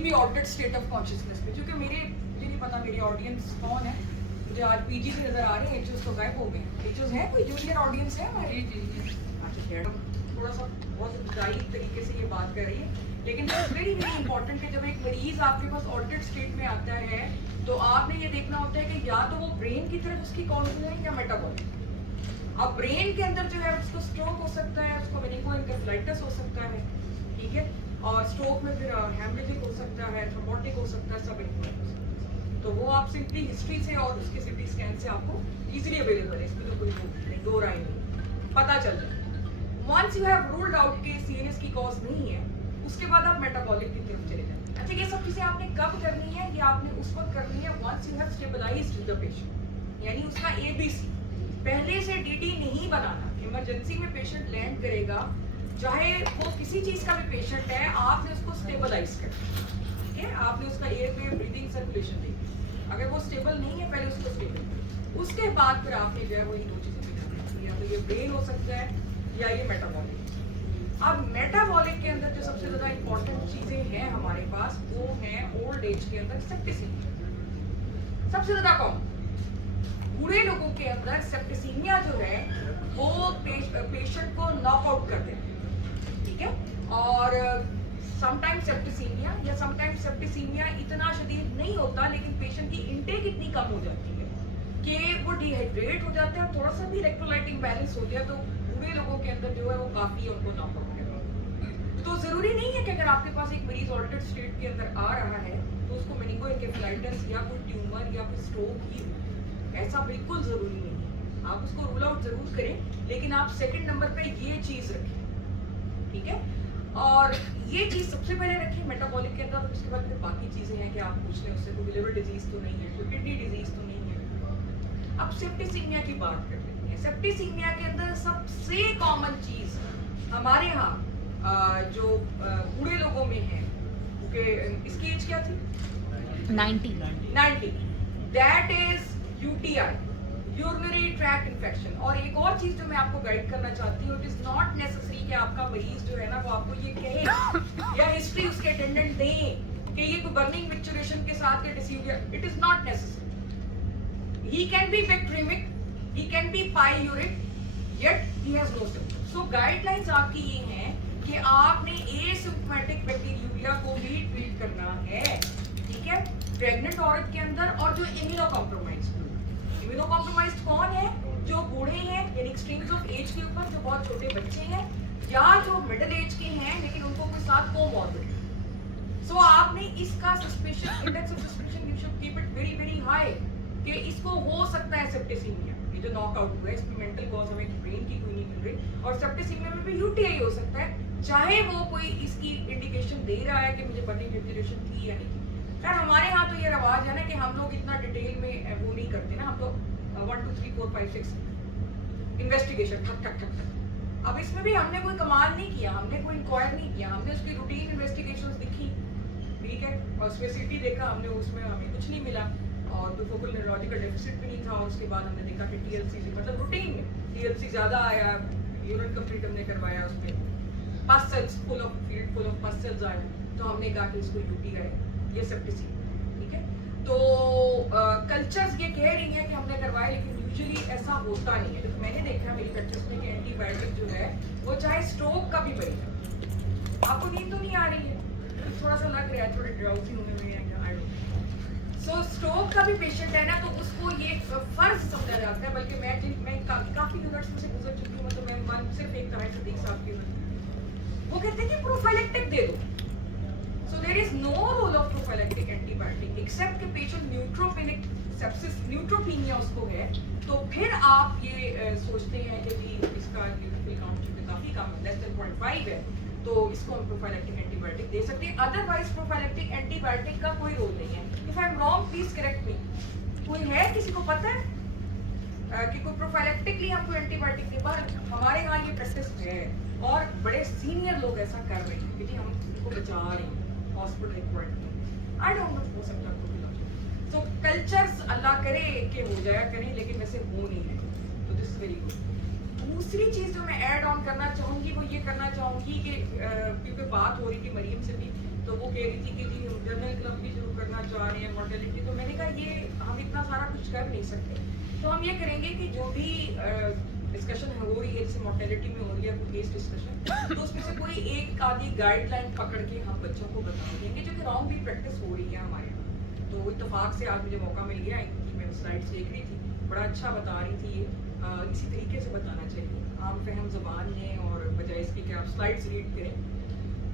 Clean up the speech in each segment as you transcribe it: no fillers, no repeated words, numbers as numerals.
Will be altered state of consciousness पे, क्योंकि मुझे नहीं पता मेरी ऑडियंस कौन है, मुझे आज पीजी से नजर आ रहे हैं, एचओस तो गायब हो गए। एचओस है, कोई जूनियर ऑडियंस है हमारी? अच्छा, थोड़ा सा बहुत डायरेक्ट तरीके से ये बात कर रही है, लेकिन इट्स वेरी वेरी इंपॉर्टेंट कि जब एक मरीज आपके पास ऑल्टर्ड स्टेट में आता है तो आपने ये देखना होता है कि या तो वो ब्रेन की तरफ उसकी काउंसिल है या मेटाबॉलिक। अब ब्रेन के अंदर जो है उसको स्ट्रोक हो सकता है, उसको मेनिंगोएन्केफेलाइटिस हो सकता है, ठीक है, और स्ट्रोक में फिर हेमरेजिक हो सकता है, थ्रोम्बोटिक हो सकता है, सब इंक्लूड हो सकता है। तो वो आप सिंपली हिस्ट्री से और उसके सिटी स्कैन से आपको इजीली अवेलेबल है, इसमें तो कोई दो राय नहीं, पता चल जाए। Once you have ruled out कि सीएनएस की कॉज नहीं है, उसके बाद आप मेटाबॉलिक की तरफ चले जाएं। अच्छा, ये सब चीजें आपने कब करनी है? ये आपने उस वक्त करनी है once you have stabilized the patient, यानी उसका एबीसी। पहले से डीडी नहीं बनाना। इमरजेंसी में पेशेंट लैंड करेगा, चाहे वो किसी चीज का भी पेशेंट है, आपने उसको स्टेबलाइज करना, ठीक है, आपने उसका एयर वे ब्रीदिंग सर्कुलेशन देखी। अगर वो स्टेबल नहीं है, पहले उसको स्टेबल, उसके बाद फिर आपने जो है वही दो चीजें भी, या तो ये ब्रेन हो सकता है या ये मेटाबॉलिक। अब मेटाबॉलिक के अंदर जो सबसे ज्यादा इंपॉर्टेंट चीजें हैं हमारे पास, वो है ओल्ड एज के अंदर सेप्टिसीमिया। सबसे ज्यादा कॉमन बूढ़े लोगों के अंदर सेप्टिसीमिया जो है वो पेशेंट को नॉकआउट कर देते हैं, ठीक है। और समटाइम्स सेप्टिसीमिया या समटाइम्स सेप्टिसीमिया इतना शदीद नहीं होता, लेकिन पेशेंट की इंटेक इतनी कम हो जाती है कि वो डिहाइड्रेट हो जाते हैं, थोड़ा सा भी इलेक्ट्रोलाइट इम्बैलेंस हो गया तो बूढ़े लोगों के अंदर जो है वो काफी उनको नॉकआउट कर। तो जरूरी नहीं है कि अगर आपके पास एक मरीज ऑल्टर्ड स्टेट के अंदर आ रहा है तो उसको मेनिंगोएन्केफेलाइटिस या कोई ट्यूमर या कोई स्ट्रोक ही, ऐसा बिल्कुल जरूरी नहीं है। आप उसको रूल आउट जरूर करें, लेकिन आप सेकंड नंबर पे ये चीज रखें, ठीक है। और ये चीज सबसे पहले रखें मेटाबॉलिक के अंदर। उसके बाद फिर बाकी चीजें हैं कि आप पूछ लें उससे कोई लिवर डिजीज तो नहीं है, कोई किडनी डिजीज तो नहीं है। अब सेप्टिसीमिया की बात कर लेते हैं। सेप्टिसीमिया के अंदर सबसे कॉमन चीज हमारे यहाँ जो बूढ़े लोगों में है, इसकी एज क्या थी? 90। That is UTI, urinary tract infection. और एक और चीज जो मैं आपको गाइड करना चाहती हूँ, इट इज नॉट नेसेसरी कि आपका मरीज जो है ना वो आपको ये कहे या हिस्ट्री उसके अटेंडेंट दें कि ये कोई बर्निंग मिक्सचरेशन के साथ या डिसीविया, it is not necessary. He can be bacteremic, he can be pyuric, yet he has no symptoms. So guidelines आपकी ये हैं कि आपने एसिम्प्टोमेटिक बैक्टीरिया को भी ट्रीट करना है, ठीक है, प्रेग्नेंट औरत के अंदर। और जो इम्यूनो कॉम्प्रोमाइज्ड कौन है? जो बूढ़े हैं, यानी एक्सट्रीम्स ऑफ एज के ऊपर, जो बहुत छोटे बच्चे हैं, या जो मिडिल एज के हैं लेकिन उनको कोई साथ कोमॉर्बिड। सो आपने इसका suspicion, index of suspicion you should keep it very very high कि इसको हो सकता है सेप्टिसीमिया। ये जो नॉकआउट हुआ है इसमें मेंटल कॉज हमें ब्रेन की कोई नहीं मिल रही, और सेप्टिसीमिया में भी यूटीआई हो सकता है, चाहे वो कोई इसकी इंडिकेशन दे रहा है कि मुझे बर्निंग डिप्रेशन थी या नहीं। खैर हमारे यहाँ तो ये रवाज है ना कि हम लोग इतना डिटेल में वो नहीं करते ना, हम तो 1 2 3 4 5 6 इन्वेस्टिगेशन ठक ठक ठक ठक। अब इसमें भी हमने कोई कमाल नहीं किया, हमने कोई इंक्वायर नहीं किया, हमने उसकी रूटीन इन्वेस्टिगेशंस दिखी, ठीक है, और स्पेसिफिटी देखा हमने, उसमें हमें कुछ नहीं मिला और कोई फोकल न्यूरोलॉजिकल डेफिसिट भी नहीं था। और उसके बाद हमने देखा कि टीएलसी मतलब रूटीन में टीएलसी ज्यादा आया, यूरिन कंप्लीट हमने करवाया, उसमें पस सेल्स फुल ऑफ पस सेल्स आए, तो हमने कहा कि इसको यूटीआई है, ये सेप्टिसीमिया, ठीक है। तो कल्चर्स ये कह रही हैं कि हमने करवाए, लेकिन यूजुअली ऐसा होता नहीं है। तो मैंने देखा मेरी प्रैक्टिस में कि एंटीबायोटिक जो है वो चाहे स्ट्रोक का भी बनेगा। आपको नींद तो नहीं आ रही है, थोड़ा सा लग रहा है, थोड़े ड्राउजी हुए हुए हैं, सो स्ट्रोक का भी पेशेंट है ना, तो उसको ये फर्ज समझा जाता है। बल्कि मैं काफी यूनिट्स में से गुजर चुकी हूँ, तो मैं सिर्फ एक कहा सदीक साहब की वो कहते हैं कि प्रोफाइलेक्टिक दे दो। So there is no role of prophylactic antibiotic except कि पेशेंट न्यूट्रोपेनिक सेप्सिस, न्यूट्रोपीनिया उसको है, तो फिर आप ये सोचते हैं कि जी इसका न्यूट्रोफिल काउंट चूंकि काफी कम है, लेस देन 0.5 है, तो इसको हम प्रोफाइलेक्टिक एंटीबायोटिक दे सकते हैं। अदरवाइज प्रोफाइलेक्टिक एंटीबायोटिक का कोई रोल नहीं है। If I am wrong please correct मी। कोई है, किसी को पता है कि कोई प्रोफाइलेक्टिकली हमको एंटीबायोटिक दे? पर हमारे यहाँ ये प्रेक्टिस है और बड़े सीनियर लोग ऐसा कर रहे हैं कि जी हम उनको बचा रहे हैं hospital required. I don't know, हो सकता है। तो कल्चर्स अल्लाह करे कि हो जाया करें, लेकिन वैसे हो नहीं रहे, तो दिस इज वेरी गुड। दूसरी चीज जो मैं ऐड ऑन करना चाहूंगी वो ये करना चाहूंगी कि क्योंकि बात हो रही थी मरियम से भी, तो वो कह रही थी कि जी जब सेल क्लब भी शुरू करना चाह रहे हैं मोर्टेलिटी, तो मैंने कहा ये हम इतना सारा कुछ कर नहीं सकते, तो हम ये करेंगे कि जो भी डिस्कशन हो रही है, जैसे मोर्टेलिटी में हो रही है कोई केस डिस्कशन, तो उसमें से कोई एक आधी गाइडलाइन पकड़ के हम बच्चों को बता देंगे जो कि रॉन्ग भी प्रैक्टिस हो रही है हमारे यहाँ। तो इत्तेफाक से आज मुझे मौका मिल गया कि मैं स्लाइड्स देख रही थी, बड़ा अच्छा बता रही थी ये, इसी तरीके से बताना चाहिए आम फहम ज़बान में, और बजाय इसके कि आप स्लाइड्स रीड करें।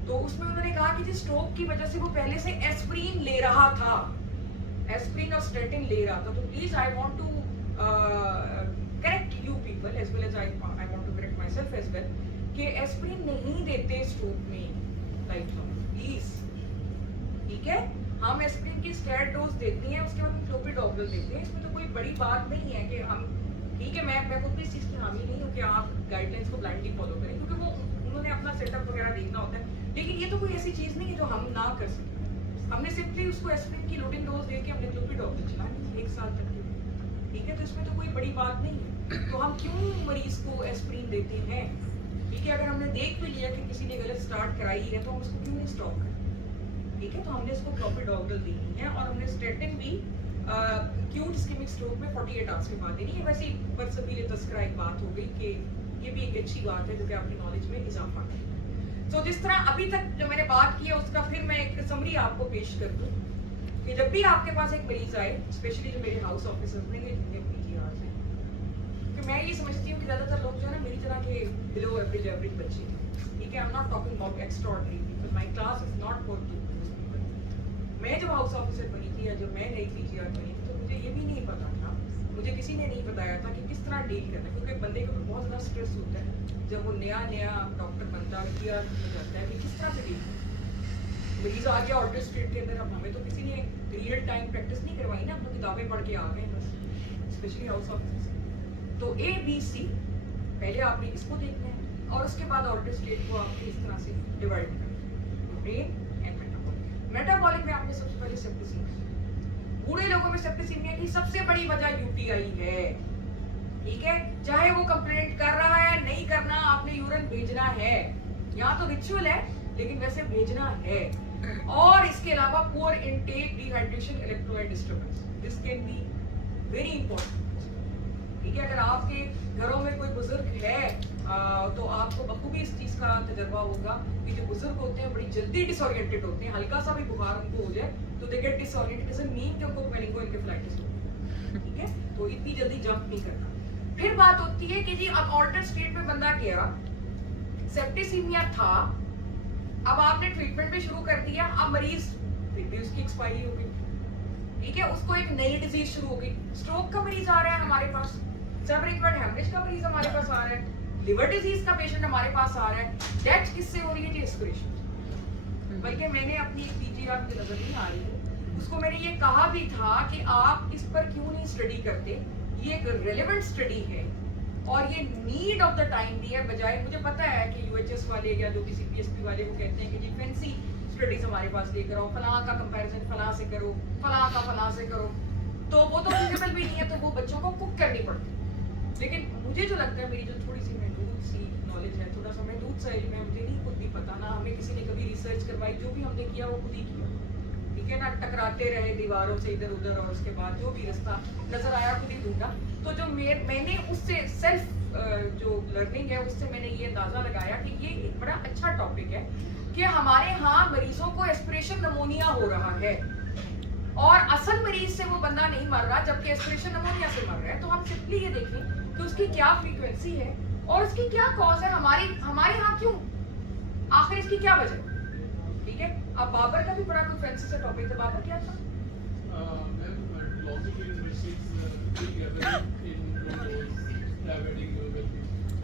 तो उसमें उन्होंने कहा कि जिस स्ट्रोक की वजह से वो पहले से एस्प्रिन ले रहा था, एस्प्रिन और स्टेटिन ले रहा था, तो please I want to correct you people as well as I want to correct myself as well, कि एस्प्रिन नहीं देते स्ट्रोक में लाइफ लॉन्ग, प्लीज, ठीक है। हम एस्प्रिन की स्टेरॉइड डोज देते हैं, उसके बाद हम क्लोपिडोग्रेल देते हैं, इसमें तो कोई बड़ी बात नहीं है कि हम, ठीक है, मैं खुद भी इस चीज़ की हामी नहीं हूँ कि आप गाइडलाइंस को ब्लाइंडली फॉलो करें, क्योंकि वो उन्होंने अपना सेटअप वगैरह देखना होता है, लेकिन ये तो कोई ऐसी चीज़ नहीं है जो हम ना कर सकें। हमने सिंपली उसको एस्प्रिन की लोडिंग डोज दे के हमने क्लोपिडोग्रेल चला 1 साल तक की, ठीक है, तो इसमें तो कोई बड़ी बात नहीं है। तो हम क्यों मरीज को एस्प्रिन देते हैं, ठीक है, अगर हमने देख भी लिया कि किसी ने गलत स्टार्ट कराई है तो हम उसको क्यों नहीं स्टॉप करें, ठीक है। तो हमने इसको क्लोपिडोग्रेल दी है, और हमने स्टेटिन भी एक्यूट इस्केमिक स्ट्रोक में 48 आवर्स के बाद देनी है। वैसे बरसबील तस्करा एक बात हो गई कि ये भी एक अच्छी बात है जो कि आपकी नॉलेज में इजाफा करे। तो जिस तरह अभी तक जो मैंने बात की है उसका फिर मैं एक समरी आपको पेश कर दूं कि जब भी आपके पास एक मरीज आए, स्पेशली जो मेरे हाउस ऑफिसर्स में PGR से, कि मैं ये समझती हूँ कि ज़्यादातर लोग जो है ना मेरी तरह के बिलो एवरेज बच्चे, ठीक है, I am not talking about extraordinary people, my class is not for you. मैं जब हाउस ऑफिसर बनी थी या जब मैं नई PGR बनी थी, तो मुझे ये भी नहीं पता था, मुझे किसी ने नहीं बताया था कि किस तरह डील करना है, क्योंकि बंदे को बहुत ज़्यादा स्ट्रेस होता है जब वो नया डॉक्टर बनता है, PGR हो जाता है कि किस तरह से डील करना। मरीज आ गया ऑर्डर स्टेट के अंदर, अब हमें तो किसी ने रियल टाइम प्रैक्टिस नहीं करवाई ना, हम तो किताबें पढ़ के आ गए बस, स्पेशली हाउस ऑफिसर। तो ABC पहले आपने इसको देखना है, और उसके बाद ऑर्डर स्टेट को आपने इस तरह से डिवाइड करना है, ब्रेन एंड मेटाबॉलिक। मेटाबॉलिक में आपने सबसे पहले सेप्टिसीमिया, बूढ़े लोगों में सेप्टिसीमिया की सबसे बड़ी वजह UTI है, ठीक है, चाहे वो कंप्लेंट कर रहा है नहीं करना, आपने यूरिन भेजना है, यहाँ तो रिचुअल है लेकिन वैसे भेजना है। और इसके अलावा poor intake, dehydration, electrolyte disturbance, this can be very important, ठीक है। अगर आपके घरों में कोई बुजुर्ग है तो आपको बखूबी इस चीज़ का तजर्बा होगा कि जो बुजुर्ग होते हैं बड़ी जल्दी डिसओरिएंटेड होते हैं, हल्का सा भी बुखार उनको हो जाए तो they get disoriented, doesn't mean कि उनको मेनिंगोएन्केफेलाइटिस हो, ठीक है, तो इतनी जल्दी जंप नहीं करना। फिर बात होती है कि जी अब ऑर्डर स्टेट में बंदा गया, सेप्टिसीमिया था, अब आपने ट्रीटमेंट भी शुरू कर दिया, अब मरीज फिर भी उसकी एक्सपायरी हो गई, ठीक है, उसको एक नई डिजीज शुरू हो गई, स्ट्रोक का मरीज आ रहा है हमारे पास, सबरिक्वेंट हेमरेज का मरीज हमारे पास आ रहा है, लिवर डिजीज का पेशेंट हमारे पास आ रहा है, डेथ किससे हो रही है? रेस्पिरेशन। बल्कि मैंने अपनी एक PGR मुझे नजर नहीं आ रही है, उसको मैंने ये कहा भी था कि आप इस पर क्यों नहीं स्टडी करते, ये एक रेलेवेंट स्टडी है और ये नीड ऑफ द टाइम भी है, बजाय मुझे पता है कि UHS वाले या जो भी CPSP वाले वो कहते हैं कि जी फैंसी स्टडीज हमारे पास लेकर आओ, फलां का कंपैरिजन फलां से करो, फलां का फलां से करो, तो वो तो फिजिबल भी नहीं है, तो वो बच्चों को कुक करनी पड़ती है। लेकिन मुझे जो लगता है, मेरी जो थोड़ी सी महदूद सी नॉलेज है, थोड़ा सा महदूद सा इल्म है, मुझे नहीं खुद भी पता ना हमें किसी ने कभी रिसर्च करवाई, जो भी हमने किया वो खुद ही किया, ठीक है ना, टकराते रहे दीवारों से इधर उधर, और उसके बाद जो भी रास्ता नजर आया खुद ही ढूंढा। तो जो मैंने उससे सेल्फ जो लर्निंग है उससे मैंने ये अंदाजा लगाया कि ये एक बड़ा अच्छा टॉपिक है कि हमारे यहाँ मरीजों को एस्पिरेशन निमोनिया हो रहा है और असल मरीज से वो बंदा नहीं मर रहा, जबकि एस्पिरेशन निमोनिया से मर रहा है। तो हम सिंपली ये देखें कि उसकी क्या फ्रीक्वेंसी है और उसकी क्या कॉज है, हमारे यहाँ क्यों, आखिर इसकी क्या वजह, ठीक है। अब बाबर का भी बड़ा कोई फैंसी सा टॉपिक था, बाबर क्या था?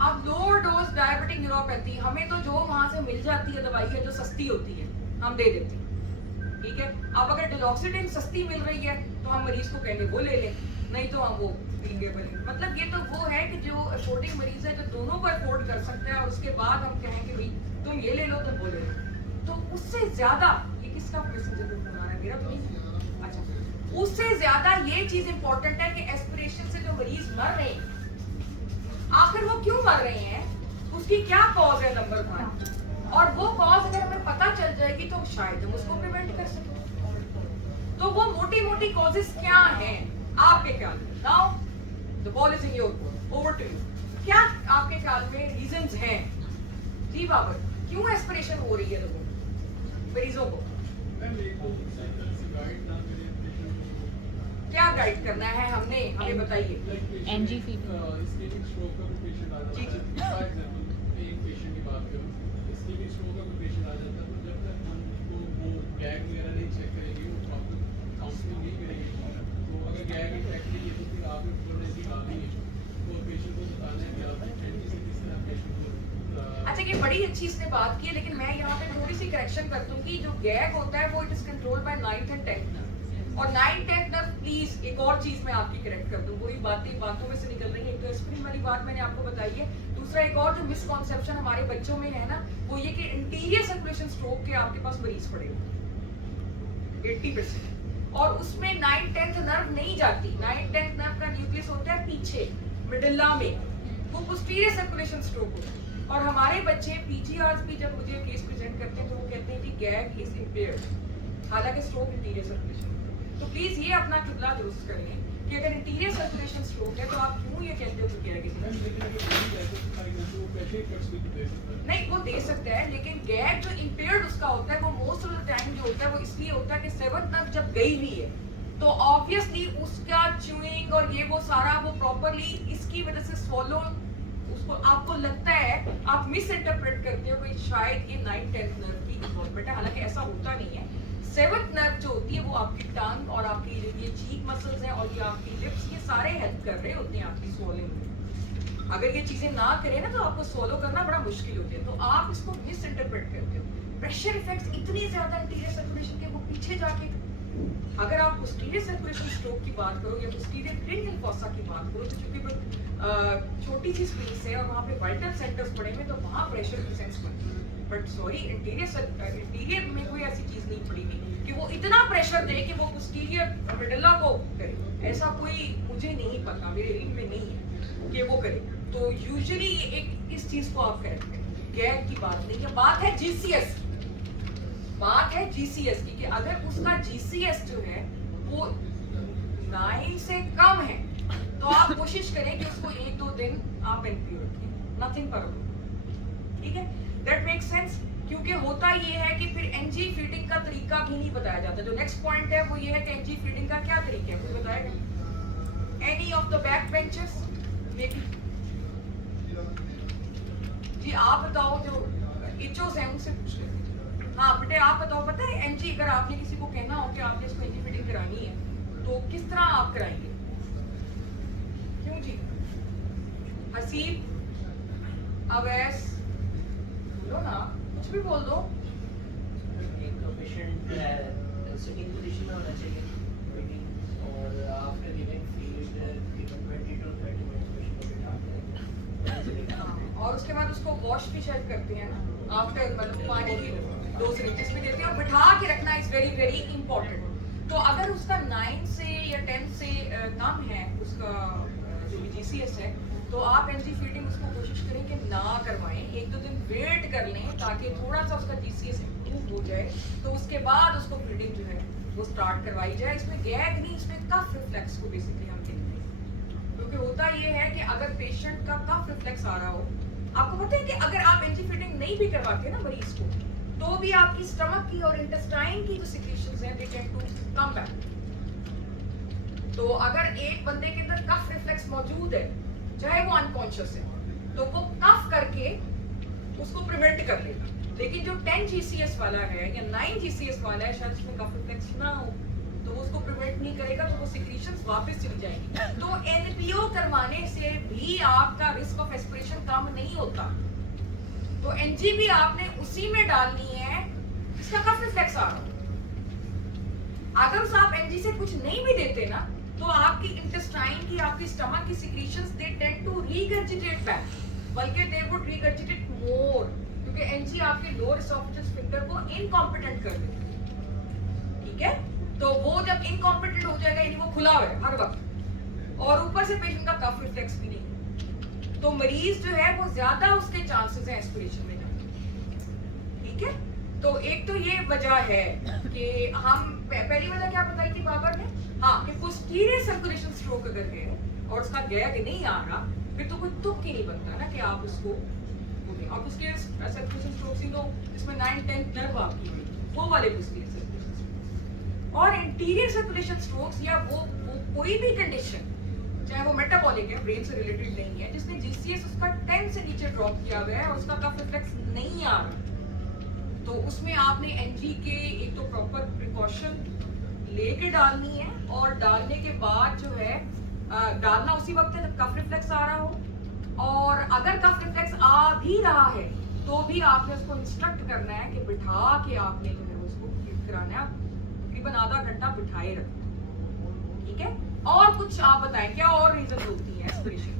अब लो डोज डायबिटिक न्यूरोपैथी, हमें तो जो वहां से मिल जाती है दवाई है जो सस्ती होती है हम दे देते हैं, ठीक है। अब अगर डिलॉक्सिडिन सस्ती मिल रही है तो हम मरीज को कहेंगे वो ले लें, नहीं तो हम वो पीएंगे भले। मतलब ये तो वो है कि जो अफोर्डिंग मरीज है, जो दोनों को अफोर्ड कर सकते हैं, और उसके बाद हम कहें कि भाई तुम ये ले लो, तुम वो ले लो। तो उससे ज्यादा ये किसका मैसेंजर फोन आ रहा है? मेरा तो नहीं। अच्छा, उससे ज्यादा ये चीज इंपॉर्टेंट है कि एस्पिरेशन से जो मरीज मर रहे हैं, आखिर वो क्यों मर रहे हैं, उसकी क्या कॉज है नंबर 1, और वो कॉज अगर हमें पता चल जाएगी तो शायद हम उसको प्रिवेंट कर सकें। द कॉजेस क्या हैं आपके ख्याल में? Now the ball is in your court, over to you. क्या आपके ख्याल में रीजंस हैं? जी बाबर, क्यों एस्पिरेशन हो रही है लोगों मरीजों को? क्या गाइड करना है हमने, हमें बताइए। एनजी फीड जी जी अच्छा, ये बड़ी अच्छी इसने बात की है, लेकिन मैं यहाँ पे थोड़ी सी करेक्शन कर दूं कि जो गैग होता है वो it is controlled by 9th and 10th nerve, और 9th 10th नर्व, प्लीज एक और चीज मैं आपकी करेक्ट कर दूं, वही बातों में से निकल रही है। एक तो एस्पिरिन वाली बात मैंने आपको बताई है, दूसरा एक और जो मिसकॉन्सेप्शन हमारे बच्चों में है ना, वो ये कि इंटीरियर सर्कुलेशन स्ट्रोक के आपके पास मरीज पड़े हुए 80%, और उसमें 9th 10th नर्व नहीं जाती। 9th 10th नर्व का न्यूक्लियस होता है पीछे मिडिला में, वो पोस्टीरियर सर्कुलेशन स्ट्रोक होता है। और हमारे बच्चे पीजीआरस भी जब मुझे केस प्रेजेंट करते हैं तो वो कहते हैं कि गैग इज इम्पेयर्ड, हालांकि स्ट्रोक इंटीरियर सर्कुलेशन। तो प्लीज ये अपना किबला दुरुस्त कर लें कि अगर इंटीरियर सर्कुलेशन स्ट्रोक है तो आप क्यों ये कहते हो कि गैग इज नहीं, वो दे सकता है, लेकिन गैग जो इम्पेयर्ड उसका होता है वो मोस्ट ऑफ द टाइम जो होता है वो इसलिए होता है कि 7th नर्व जब गई हुई है तो ऑब्वियसली उसका च्यूइंग और ये वो सारा वो प्रॉपरली इसकी वजह से स्वॉलो, उसको आपको लगता है, आप मिस इंटरप्रेट करते हो कि शायद ये 9th 10th नर्व की इन्वॉल्वमेंट है, हालांकि ऐसा होता नहीं है। 7th नर्व जो होती है वो आपकी टंग और आपकी ये चीक मसल्स हैं और ये आपकी लिप्स, ये सारे हेल्प कर रहे होते हैं आपकी स्वॉलिंग में। अगर ये चीजें ना करें ना तो आपको स्वॉलो करना बड़ा मुश्किल होता है, तो आप इसको मिस इंटरप्रेट करते हो। प्रेशर इफेक्ट्स इतनी ज्यादा इंटीरियर सर्कुलेशन के वो पीछे जाके, अगर आप पोस्टीरियर सर्कुलेशन स्ट्रोक की बात करो या पोस्टीरियर क्रेनियल फॉसा की बात करो तो चूंकि छोटी सी स्पेस है और वहाँ पे वाइटल सेंटर्स पड़े हुए तो वहाँ प्रेशर की सेंस बनती है। बट सॉरी, इंटीरियर में कोई ऐसी चीज नहीं पड़ी हुई कि वो इतना प्रेशर दे कि वो पोस्टीरियर मिडिला को करे, ऐसा कोई मुझे नहीं पता, मेरे रीड में नहीं है कि वो करे। तो यूजुअली एक इस चीज को आप करेक्ट करें, गैग की बात नहीं है, बात है जीसीएस, बात है जीसीएस की, कि अगर उसका जीसीएस जो है वो 9 से कम है तो आप कोशिश करें कि उसको 1-2 दिन आप एनपीओ रखें, नथिंग पर, ठीक है? दैट मेक्स सेंस, क्योंकि होता ये है कि फिर एनजी फीडिंग का तरीका भी नहीं बताया जाता। जो नेक्स्ट पॉइंट है वो ये है कि एनजी फीडिंग का क्या तरीका है, कोई बताएगा? Any of the back benchers may be? जी आप बताओ, जो इचोस हैं उनसे पूछ लेते। हाँ बेटे आप बताओ, पता है एनजी, अगर आपने किसी को कहना हो कि आपने इसको एनजी फीडिंग करानी है तो किस तरह आप कराएंगे? क्यों जी? हसीब, अवैस, बोलो ना, कुछ भी बोल दो। एक पेशेंट सिटिंग पोजीशन में होना चाहिए वेटिंग, और after giving feed given 20 to 30 minutes patient को बिठा के, और उसके बाद उसको वॉश भी शायद करते हैं ना आफ्टर, मतलब पानी की 2 सिरिंजेस में देते हैं और बिठा के रखना इज वेरी वेरी इंपॉर्टेंट। तो अगर उसका 9 से या 10 से कम है उसका जो जीसीएस है तो आप एनजी फीडिंग उसको कोशिश करें कि ना करवाएं, 1-2 दिन वेट कर लें ताकि थोड़ा सा उसका जीसीएस इंप्रूव हो जाए, तो उसके बाद उसको फीडिंग जो है वो स्टार्ट करवाई जाए। इसमें गैग नहीं, इसमें कफ रिफ्लेक्स को बेसिकली हम कहते हैं, क्योंकि होता ये है कि अगर पेशेंट का कफ रिफ्लेक्स आ रहा हो, आपको पता है कि अगर आप एनजी फीडिंग नहीं भी करवाते ना मरीज को तो भी आपकी स्टमक की और इंटेस्टाइन की जो सिक्रीशंस हैं they tend to come back. तो अगर एक बंदे के अंदर कफ रिफ्लेक्स मौजूद है, चाहे वो अनकॉन्शियस है, तो वो कफ करके उसको प्रिवेंट कर लेगा। लेकिन जो 10 जीसीएस वाला है या 9 जीसीएस वाला है, शायद उसमें कफ रिफ्लेक्स ना हो, तो वो उसको प्रिवेंट नहीं करेगा, तो वो सिक्रीशंस वापस चली जाएंगी। तो एनपीओ करवाने से भी आपका रिस्क ऑफ एस्पिरेशन कम नहीं होता। तो एनजी भी आपने उसी में डालनी है जिसका कफ रिफ्लेक्स आ रहा हो। अगर उस आप एनजी से कुछ नहीं भी देते ना तो आपकी इंटेस्टाइन की, आपकी स्टमक की secretions they tend to regurgitate back, बल्कि दे वुड रीगर्जिटेट मोर, क्योंकि एनजी आपके लोअर एसोफेजियल स्फिंक्टर को इनकॉम्पिटेंट कर देती है, ठीक है? तो वो जब इनकॉम्पिटेंट हो जाएगा, यानी वो खुला हुआ है हर वक्त, और ऊपर से पेशेंट का कफ रिफ्लेक्स भी नहीं, तो मरीज जो है वो ज्यादा उसके चांसेस हैं एस्पिरेशन में जाने, ठीक है? तो एक तो ये वजह है कि हम पहली वजह क्या बताई थी बाबर ने, हाँ, कि पोस्टीरियर सर्कुलेशन स्ट्रोक अगर है और उसका गैग नहीं आ रहा, फिर तो कोई तुक ही नहीं बनता ना कि आप उसको आप पोस्टीरियर सर्कुलेशन स्ट्रोक सी लो जिसमें 9-10 नर्व आपकी हुई, वो वाले पोस्टीरियर सर्कुलेशन स्ट्रोक्स। और इंटीरियर सर्कुलेशन स्ट्रोक्स या वो कोई भी कंडीशन, चाहे वो मेटाबॉलिक है, ब्रेन से रिलेटेड नहीं है, जिसने जीसीएस उसका 10 से नीचे ड्रॉप किया हुआ है और उसका कफ रिफ्लेक्स नहीं आ रहा, तो उसमें आपने एनजी के एक तो प्रॉपर प्रिकॉशन लेके डालनी है, और डालने के बाद जो है डालना उसी वक्त है जब कफ रिफ्लेक्स आ रहा हो, और अगर कफ रिफ्लेक्स आ भी रहा है तो भी आपने उसको इंस्ट्रक्ट करना है कि बिठा के आपने जो है उसको ट्रीट कराना है, तकरीबन आधा घंटा बिठाए रखना, ठीक है। और कुछ आप बताएं क्या और रीजन होती है एस्पिरेशन?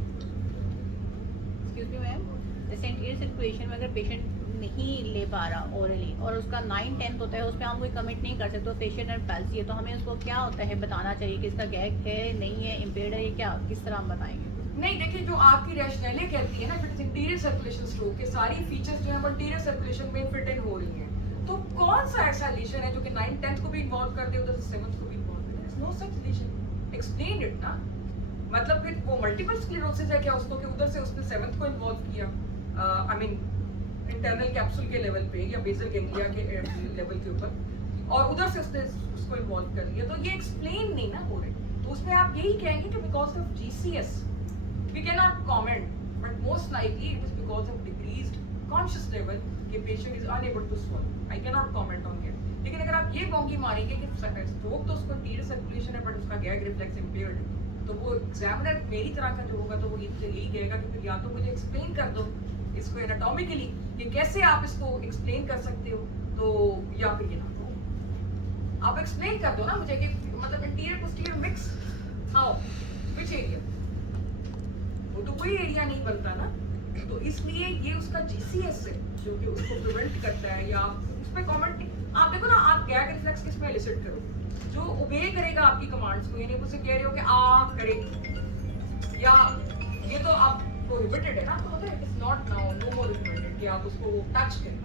एक्सक्यूज मी मैम, जैसे इंटीरियर सर्कुलेशन में अगर पेशेंट नहीं ले पा रहा ओरली और उसका 9-10 होता है, उस पर हम कोई कमिट नहीं कर सकते, तो फेशियल नर्व पैल्सी है, तो हमें उसको क्या होता है बताना चाहिए कि इसका गैग है, नहीं है, इम्पेयर्ड है, क्या किस तरह हम बताएंगे? नहीं, देखिए जो आपकी रैशनैले कहती है ना फिट इंटीरियर सर्कुलेशन स्ट्रोक के सारी फीचर्स जो है वो इंटीरियर सर्कुलेशन में फिट इन हो रही हैं, तो कौन सा ऐसा लीजन है जो कि 9-10 को भी इन्वॉल्व कर दे, उधर से 7th को भी इन्वॉल्व कर दे? No such lesion, explain it ना। मतलब फिर वो मल्टीपल स्क्लेरोसिस है क्या उसको, कि उधर से उसने 7th को इन्वॉल्व किया, आई मीन इंटरनल कैप्सूल के लेवल पे या बेसल गैंग्लिया के लेवल के ऊपर, और उधर से उसने उसको इन्वॉल्व कर लिया, तो ये एक्सप्लेन नहीं ना हो रहे, तो उसमें आप यही कहेंगे कि because of GCS we cannot comment, but most likely it is because of decreased conscious level कि patient is unable to swallow. I cannot comment on it. लेकिन अगर आप ये बॉन्गी मारेंगे कि स्ट्रोक तो उसको इंटीरियर सर्कुलेशन है बट उसका गैग रिफ्लेक्स इम्पेयर्ड है, तो वो एग्जामिनर मेरी तरह का जो होगा तो वो यही कहेगा कि फिर या तो मुझे एक्सप्लेन कर दो इसको एनाटॉमिकली कि कैसे आप इसको एक्सप्लेन कर सकते हो, तो या फिर ये ना दो, आप एक्सप्लेन कर दो ना मुझे कि मतलब interior posterior mix how which area, वो तो कोई एरिया नहीं बनता ना, तो इसलिए ये उसका जीसीएस है जो कि उसको प्रिवेंट करता है, या उस पर कमेंट नहीं। आप देखो ना, आप गैग रिफ्लेक्स किस में एलिसिट करो, जो ओबे करेगा आपकी कमांड्स को, यानी मुझसे कह रहे हो कि आ करेगी, या ये तो आप प्रोहिबिटेड है ना, तो मतलब it is not now no more recommended कि आप उसको टच करें,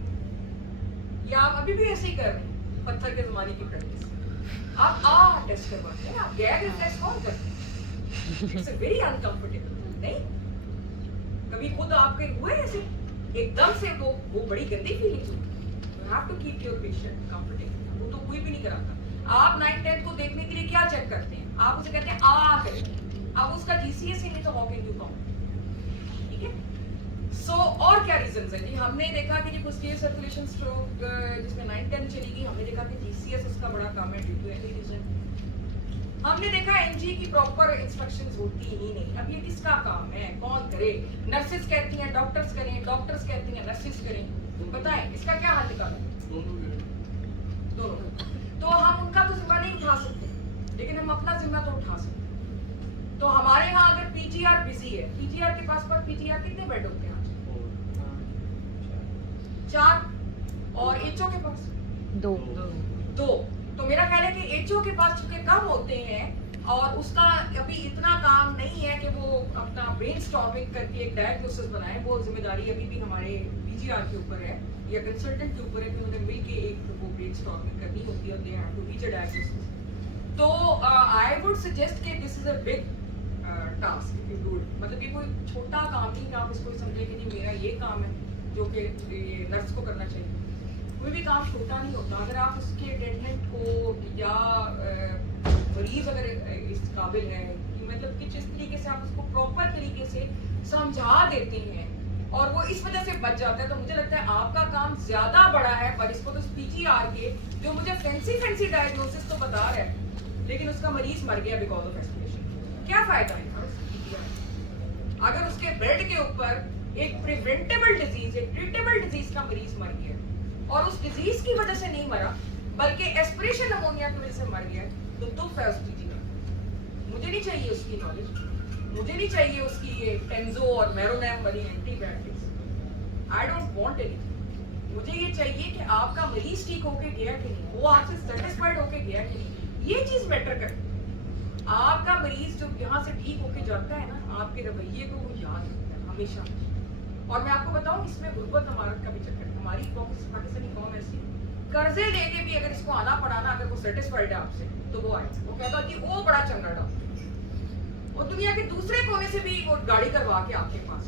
या आप अभी भी ऐसे ही कर रहे हैं पत्थर के ज़माने की प्रैक्टिस, आप आ टेस्ट करवाते हैं, आप गैग रिफ्लेक्स कौन करते हैं? इट्स अ वेरी अनकंफर्टेबल, नहीं कभी खुद आपके हुए ऐसे एकदम से वो बड़ी गंदी फीलिंग्स होती है, you have to keep your patient comfortable, वो तो कोई भी नहीं कराता। आप 9-10 को देखने के लिए क्या चेक करते हैं, आप उसे कहते हैं आ करें, अब उसका जीसीएस ही नहीं तो हाउ कैन यू काउंट, ठीक है। सो और क्या रीजंस है जी, हमने देखा कि पोस्टीरियर सर्कुलेशन स्ट्रोक जिसमें 9-10 चली गई, हमने देखा कि जीसीएस उसका बड़ा काम है ड्यू टू एनी रीजन, हमने देखा एनजी की प्रॉपर इंस्ट्रक्शंस होती ही नहीं। अब ये किसका काम है, कौन करे? नर्सेस कहती हैं डॉक्टर्स करें, डॉक्टर्स कहती हैं नर्सेस करें, बताएं इसका क्या हल निकालें? दोनों। तो हम उनका तो जिम्मा नहीं उठा सकते, लेकिन हम अपना जिम्मा तो उठा सकते। तो हमारे यहाँ अगर पीजीआर बिजी है, पीजीआर के पास पर पीजीआर कितने बेड होते हैं? 4, और एचओ के पास 2। तो मेरा ख्याल है कि एचओ के पास चूंकि कम होते हैं और उसका अभी इतना काम नहीं है कि वो अपना ब्रेनस्टॉर्मिंग करके एक डायग्नोसिस बनाए, वो जिम्मेदारी अभी भी हमारे पीजीआर के ऊपर है या कंसल्टेंट के ऊपर है कि उन्हें मिलके एक वो ब्रेनस्टॉर्मिंग करनी होती है, they have to reach a diagnosis. तो आई वुड सजेस्ट कि this is a big task if you do it, मतलब ये कोई छोटा काम नहीं कि आप इसको समझे कि नहीं मेरा ये काम है जो कि नर्स को करना चाहिए, कोई भी काम छोटा नहीं होता। अगर आप उसके अटेंडेंट को या मरीज अगर इस काबिल है कि मतलब कि जिस तरीके से आप उसको प्रॉपर तरीके से समझा देते हैं और वो इस वजह से बच जाता है, तो मुझे लगता है आपका काम ज्यादा बड़ा है। पर इसको तो पीजीआर के जो मुझे फैंसी डायग्नोसिस तो बता रहा है, लेकिन उसका मरीज मर गया बिकॉज ऑफ एस्पिरेशन, क्या फायदा है अगर उसके बेड के ऊपर एक प्रिवेंटेबल डिजीज, एक ट्रीटेबल डिजीज का मरीज मर गया और उस डिजीज की वजह से नहीं मरा बल्कि एस्पिरेशन अमोनिया की वजह से मर गया, तो दुख है उस पीजीआर। मुझे नहीं चाहिए उसकी नॉलेज, मुझे नहीं चाहिए उसकी ये टेंजो और मेरोनैम वाली antibiotics, I don't want anything. मुझे ये चाहिए कि आपका मरीज ठीक होके गया कि नहीं, वो आपसे सेटिस्फाइड होके गया कि नहीं, ये चीज मैटर करती है। आपका मरीज जो यहाँ से ठीक होके जाता है ना, आपके रवैये को वो याद रखता है हमेशा। और मैं आपको बताऊं, इसमें गुर्बत अमारत का भी चक्कर है। हमारी पाकिस्तानी कौम ऐसी कर्जे लेके भी अगर इसको आना पड़ा ना, अगर वो सेटिस्फाइड है आपसे तो वो आए, वो कहता कि वो बड़ा चंगा डॉक्टर, और दुनिया के दूसरे कोने से भी वो गाड़ी करवा के आपके पास।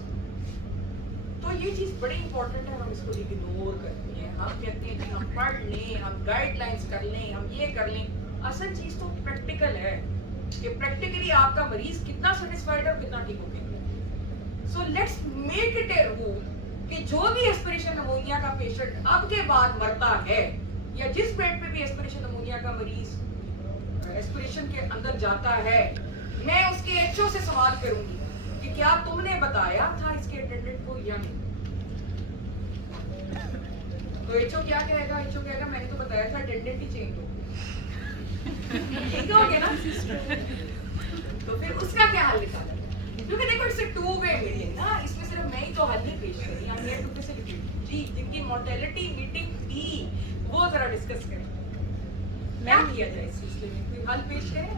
तो ये चीज बड़ी इंपॉर्टेंट है, हम इसको इग्नोर करते हैं। हम कहते हैं कि हम पढ़ लें, हम गाइडलाइंस कर लें, हम ये कर लें। असल चीज तो प्रैक्टिकल है कि प्रैक्टिकली आपका मरीज कितना सेटिस्फाइड है और कितना ठीक हो गया। So let's make it a rule कि जो भी एस्पिरेशन निमोनिया का पेशेंट अब के बाद मरता है, या जिस बेड पे भी एस्पिरेशन निमोनिया का मरीज एस्पिरेशन के अंदर जाता है, मैं उसके एचओ से सवाल करूंगी कि क्या तुमने बताया था इसके अटेंडेंट को या नहीं। तो एचओ क्या कहेगा? एचओ कहेगा मैंने तो बताया था, अटेंडेंट ही चेंज हो ठीक हो गया ना। तो फिर उसका क्या हल निकाला? क्योंकि देखो it's a two way medium ना, इसमें सिर्फ मैं ही तो हल नहीं पेश कर रही, हम हियर टू फैसिलिटेट। जी, जिनकी मोर्टेलिटी मीटिंग थी वो जरा डिस्कस करें, क्या किया जाए इस सिलसिले में, कोई हल पेश करें।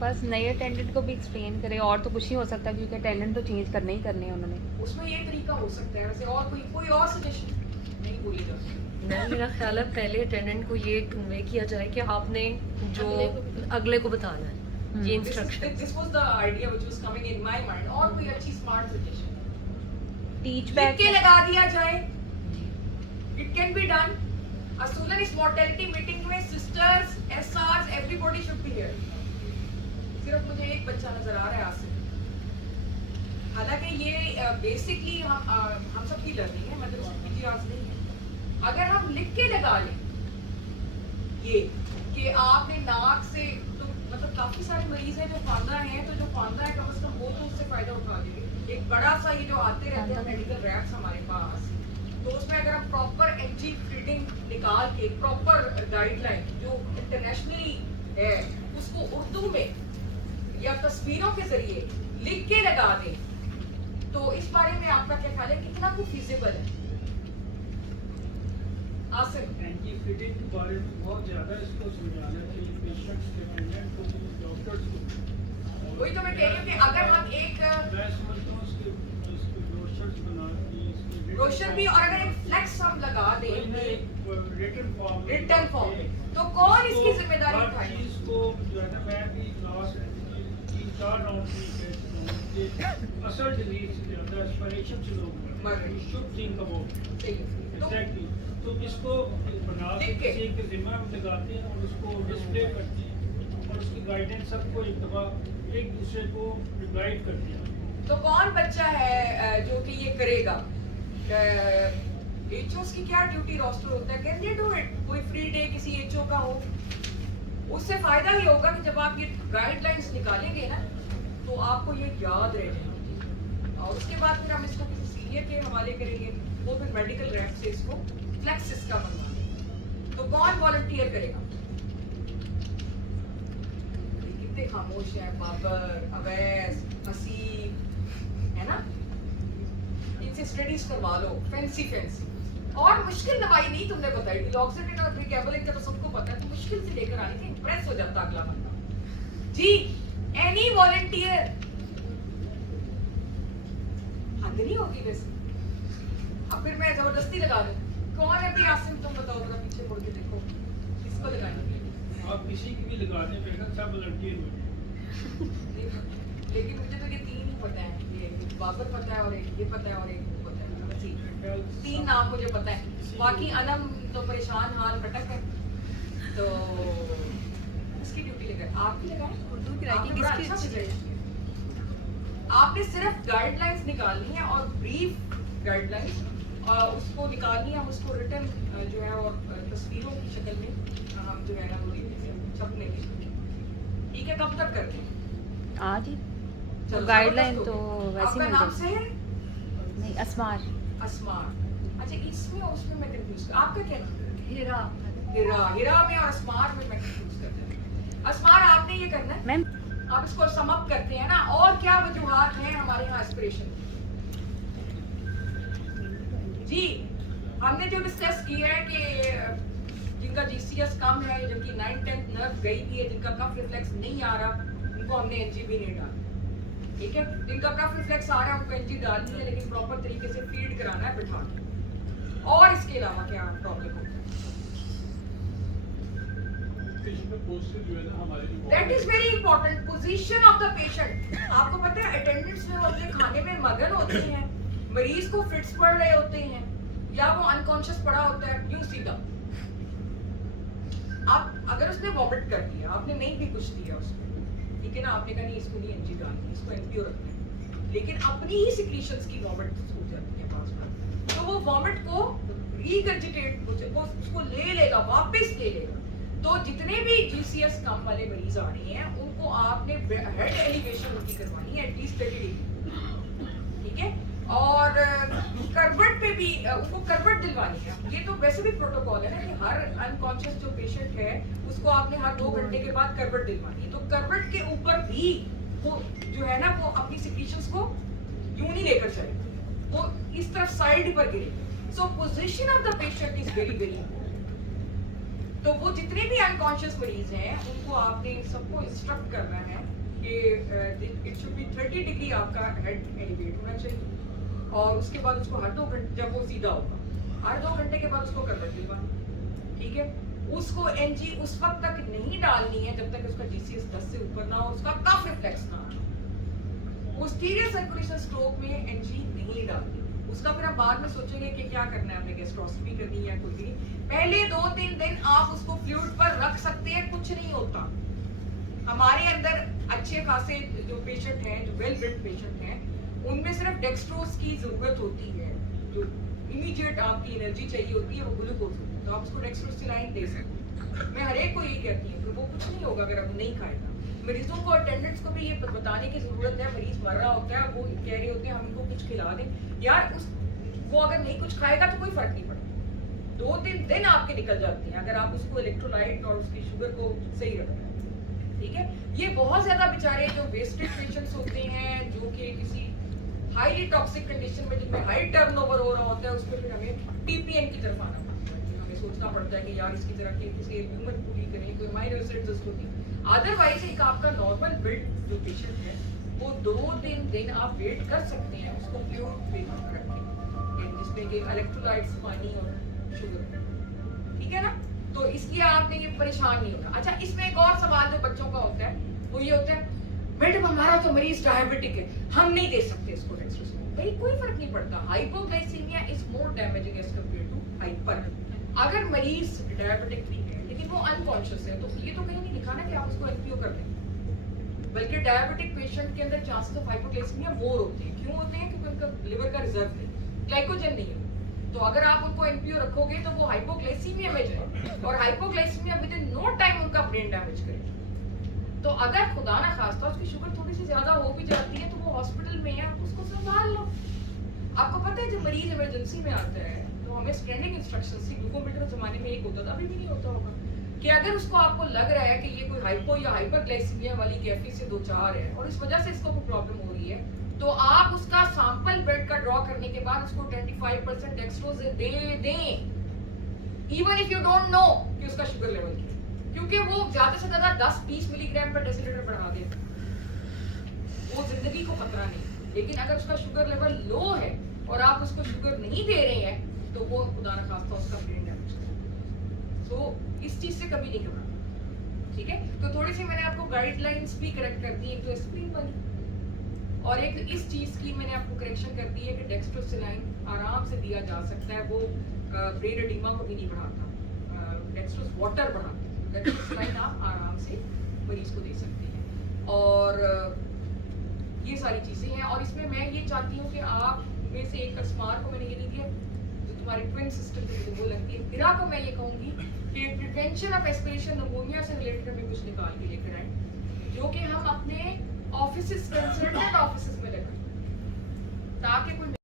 बस नए अटेंडेंट को भी एक्सप्लेन करें, और तो कुछ नहीं हो सकता क्योंकि अटेंडेंट तो चेंज करने ही करने हैं उन्होंने। उसमें ये तरीका हो सकता है वैसे, और कोई और सजेशन नहीं बोलेगा। मैम मेरा ख्याल है पहले अटेंडेंट को ये कन्वे किया जाए कि आपने जो अगले को बताना है, ये instruction. This was the idea which was coming in my mind. और कोई अच्छी स्मार्ट सजेशन टीच लिख बैक के लगा दिया जाए, इट कैन बी डन। असूलन इस मोर्टेलिटी मीटिंग में sisters, SRs, everybody should be here. सिर्फ मुझे एक बच्चा नजर आ रहा है आसिफ। हालांकि ये बेसिकली हम सब की लर्निंग है, मतलब उसमें पीजीआरस नहीं है। अगर हम लिख के लगा लें ये कि आपने नाक से, तो मतलब काफी सारे मरीज हैं जो फांदा हैं, तो जो फांदा है कम से कम वो तो उससे फायदा उठा लेंगे। एक बड़ा सा ये जो आते रहते हैं मेडिकल रैप्स हमारे पास, तो उसमें अगर हम प्रॉपर एंटी फीडिंग निकाल के प्रॉपर गाइडलाइन जो इंटरनेशनली है उसको उर्दू में या तस्वीरों के जरिए लिख के लगा दें, तो इस बारे में आपका क्या ख्याल है, कितना कुछ फीजिबल है? आसिफ, एंटी फिटिंग के बारे में बहुत ज़्यादा इसको समझाना चाहिए पेशेंट्स के पेशेंट को, डॉक्टर्स को। वही तो मैं कह रही हूँ कि अगर हम एक मैं समझता हूँ इसके ब्रोशर्स बना के, ब्रोशर भी, और अगर एक फ्लेक्स हम लगा दें रिटर्न फॉर्म, तो कौन इसकी जिम्मेदारी हर उठाएगा? चीज़ को जो है ना, मैं भी लास्ट 3-4 राउंड की असल डिजीज से ज़्यादा एस्पिरेशन से लोग मर रहे हैं। शुड थिंक अबाउट सही है। तो एग्जैक्टली। तो इसको बना के लिख के। किसी के जिम्मा में लगाते हैं और उसको डिस्प्ले करते हैं और उसकी गाइडेंस सबको एक दफ़ा एक दूसरे को गाइड करते हैं। तो कौन बच्चा है जो कि ये करेगा? एचओस की क्या ड्यूटी रोस्टर होता है? Can they do it? कोई फ्री डे किसी एचओ का हो, उससे फायदा ये होगा कि जब आप ये गाइडलाइंस निकालेंगे ना, तो आपको ये याद रह जाएगा, और उसके बाद फिर हम इसको किसी सीनियर के हवाले करेंगे, वो फिर मेडिकल रैप से इसको फ्लेक्स इसका बनवा देंगे। तो कौन वॉलंटियर करेगा? कितने खामोश हैं, बाबर, अवैस, हसीब, है ना? इनसे स्टडीज करवा लो, फैंसी और मुश्किल दवाई नहीं तुमने बताई, डिलॉक्सिडिन और प्रिकैबलिन का तो सबको पता है, तो मुश्किल से लेकर आनी थी, इंप्रेस हो जाता अगला बंदा। जी, एनी वॉलंटियर? हद नहीं होगी वैसे। अब फिर मैं जबरदस्ती लगा दूं, कौन है भी? आसिम तुम बताओ, जरा पीछे मुड़ के देखो, किसको लगाएंगे? आप किसी की भी लगाने पे ना सब वॉलंटियर बैठे। लेकिन मुझे तो ये तीन ही पता है, ये बाबर पता है, और एक ये पता है, और एक वो पता है। जी, तीन नाम मुझे पता है, बाकी अनम तो परेशान हाल भटक है। तो इसकी ड्यूटी लगाए, आपकी लगाए, उर्दू की आपने राइटिंग बड़ा किसकी अच्छा अच्छी है? सजेस्ट। आपने सिर्फ गाइडलाइंस निकालनी है, और ब्रीफ गाइडलाइंस उसको निकालनी है, उसको रिटर्न जो है और तस्वीरों की शक्ल में हम जो है ना वो छपने की। ठीक है, कब तक करते हैं? आज ही चलो, तो गाइडलाइन जबरदस्त तो हो गया। वैसे आपका ही नाम मिल से है? नहीं, असमार। अस्मार। अच्छा, इसमें और उसमें मैं कंफ्यूज, आपका क्या नाम है? हीरा। हिरा में और अस्मार में मैं कंफ्यूज करता हूँ। अस्मार, आपने ये करना है, मैम आप इसको सम अप करते हैं ना, और क्या वजूहात हैं हमारे यहाँ एस्पिरेशन? जी, हमने जो डिस्कस किया है कि जिनका जीसीएस कम है, जबकि 9-10 नर्व गई भी है, जिनका कफ रिफ्लेक्स नहीं आ रहा, उनको हमने एनजीबी नहीं डाला। ठीक है, जिनका कफ रिफ्लेक्स आ रहा है उनको एनजी डालनी है, लेकिन प्रॉपर तरीके से फीड कराना है बिठा के। और इसके अलावा क्या प्रॉब्लम होती है? पेशेंट का पोस्चर जो है ना हमारे जो that is very important, position of the patient. आपको पता है अटेंडेंट्स में वो अपने खाने में मगन होते हैं, मरीज को फिट्स पड़ रहे होते हैं या वो अनकॉन्शियस पड़ा होता है, यूं सीधा। आप अगर उसने वॉमिट कर दिया, आपने नहीं भी कुछ दिया उसको, ठीक है ना, आपने कहा नहीं इसको नहीं एनजी डालनी, इसको एनपीओ रखना है, लेकिन अपनी ही सिक्रीशंस की वॉमिट हो जाती है पास में, तो वो वॉमिट को रीगर्जिटेट वो उसको ले लेगा, वापस ले लेगा। तो जितने भी जीसीएस कम वाले मरीज आ रहे हैं उनको आपने हेड एलिवेशन उनकी करवानी है एटलीस्ट 30 डिग्री, ठीक है, और करवट पे भी उनको करवट दिलवानी है। ये तो वैसे भी प्रोटोकॉल है ना कि हर अनकॉन्शियस जो पेशेंट है उसको आपने हर 2 घंटे के बाद करवट दिलवानी है। तो करवट के ऊपर भी वो जो है ना वो अपनी सिक्रीशंस को यूं नहीं लेकर चलेगा, वो इस तरफ साइड पर गिरेगा। सो position of the patient is very very important. तो वो जितने भी अनकॉन्शियस मरीज हैं उनको आपने सबको इंस्ट्रक्ट करना है कि इट शुड बी 30 डिग्री आपका हेड एलिवेट होना चाहिए, और उसके बाद उसको हर 2 घंटे, जब वो सीधा होगा हर 2 घंटे के बाद उसको करवट दिलवानी, ठीक है। उसको एनजी उस वक्त तक नहीं डालनी है जब तक उसका जीसीएस 10 से ऊपर ना हो, उसका कफ रिफ्लेक्स ना हो। पोस्टीरियर सर्कुलेशन स्ट्रोक में एनजी नहीं डालनी, उसका फिर हम बाद में सोचेंगे कि क्या करना है, हमने गैस्ट्रोस्कोपी करनी है या कोई भी। पहले 2-3 दिन आप उसको फ्लूइड पर रख सकते हैं, कुछ नहीं होता। हमारे अंदर अच्छे खासे जो पेशेंट हैं, जो वेल बिल्ड पेशेंट हैं, उनमें सिर्फ डेक्सट्रोज की जरूरत होती है, जो इमीडिएट आपकी एनर्जी चाहिए होती है वो ग्लूकोज होती है, तो आप उसको डेक्सट्रोसिलाइन दे सकते हैं। मैं हर एक को यही कहती हूँ, तो वो कुछ नहीं होगा अगर आप नहीं खाएगा। मरीजों को, अटेंडेंट्स को भी ये बताने की जरूरत है, मरीज मर रहा होता है, वो कह रहे होते हैं हम इनको कुछ खिला दें, यार वो अगर नहीं कुछ खाएगा तो कोई फर्क नहीं पड़ता। 2-3 दिन आपके निकल जाते हैं अगर आप उसको इलेक्ट्रोलाइट और उसकी शुगर को सही रखते हैं, ठीक है। ये बहुत ज्यादा बेचारे जो वेस्टेड पेशेंट्स होते हैं, जो कि किसी हाईली टॉक्सिक कंडीशन में जिनमें हाई टर्नओवर हो रहा होता है, उस पर फिर हमें टीपीएन की तरफ आना पड़ता है। हमें सोचना पड़ता है कि यार इसकी तरह की किसी ह्यूमन पूरी करें, कोई माइनर रिसर्च होती। अदरवाइज एक आपका नॉर्मल बिल्ड जो पेशेंट है वो 2-3 दिन आप वेट कर सकते हैं उसको फ्लूइड पे रख के, जिसमें कि इलेक्ट्रोलाइट्स, पानी और शुगर, ठीक है ना। तो इसलिए आपने ये परेशान नहीं होना। अच्छा, इसमें एक और सवाल जो बच्चों का होता है वो ये होता है, मैडम हमारा तो मरीज डायबिटिक है, हम नहीं दे सकते इसको डेक्सट्रोसिलाइन। भाई कोई फर्क नहीं पड़ता, hypoglycaemia is more damaging as compare to hyper. अगर मरीज डायबिटिक भी है लेकिन वो अनकॉन्शियस है, तो ये तो कहीं नहीं लिखा ना कि आप उसको एनपीओ कर दें, बल्कि डायबिटिक पेशेंट के अंदर चांसेस ऑफ हाइपोग्लाइसीमिया मोर होते हैं। क्यों होते हैं? क्योंकि उनका लिवर का रिजर्व नहीं, ग्लाइकोजन नहीं है। तो अगर आप उनको एनपीओ रखोगे तो वो हाइपोग्लाइसीमिया में जाए, और hypoglycaemia within no time उनका ब्रेन डैमेज करेगा। तो अगर खुदा ना खास्ता उसकी शुगर थोड़ी सी ज्यादा हो भी जाती है तो वो हॉस्पिटल में है, उसको संभाल लो। आपको पता है जब मरीज इमरजेंसी में आता है तो हमें स्टैंडिंग इंस्ट्रक्शंस थी, ग्लूकोमीटर जमाने में एक होता था, अभी भी नहीं होता होगा, कि अगर उसको आपको लग रहा है कि ये कोई हाइपो या हाइपरग्लाइसीमिया वाली कैफी से 2-4 है और इस वजह से इसको कोई प्रॉब्लम हो रही है, तो आप उसका सैंपल ब्लड का ड्रॉ करने के बाद उसको 25% डेक्सट्रोज दे दें, even if you don't know कि उसका शुगर लेवल क्या है, क्योंकि वो ज्यादा से ज्यादा 10-20 मिलीग्राम पर डेसीलीटर बढ़ा दे, वो जिंदगी को खतरा नहीं। लेकिन अगर उसका शुगर लेवल लो है और आप उसको शुगर नहीं दे रहे हैं तो वो खुदा न खास्ता उसका ब्रेन डैमेज करेगा। सो इस चीज से कभी नहीं घबराना, ठीक है। तो थोड़ी सी मैंने आपको गाइडलाइंस भी करेक्ट कर दी, एक तो एस्पिरिन वाली, और एक इस चीज की मैंने आपको करेक्शन कर दी है कि डेक्सट्रोसिलाइन आराम से दिया जा सकता है, वो ब्रेन एडिमा को भी नहीं बढ़ाता, डेक्सट्रोस वाटर बढ़ाता है। डेक्सट्रोसिलाइन आप आराम से मरीज को दे सकते हैं, और ये सारी चीजें हैं। और इसमें मैं ये चाहती हूँ कि आप में से एक कस्मार को मैंने ये नहीं दिया जो तुम्हारे ट्विन सिस्टर पे वो लगती है, फिरा को मैं ये कहूँगी कि प्रिवेंशन ऑफ एस्पिरेशन निमोनिया से रिलेटेड हमें कुछ निकाल के लेकर आए, जो कि हम अपने ऑफिसेस, कंसल्टेंट ऑफिसेस में लगाएं, ताकि कोई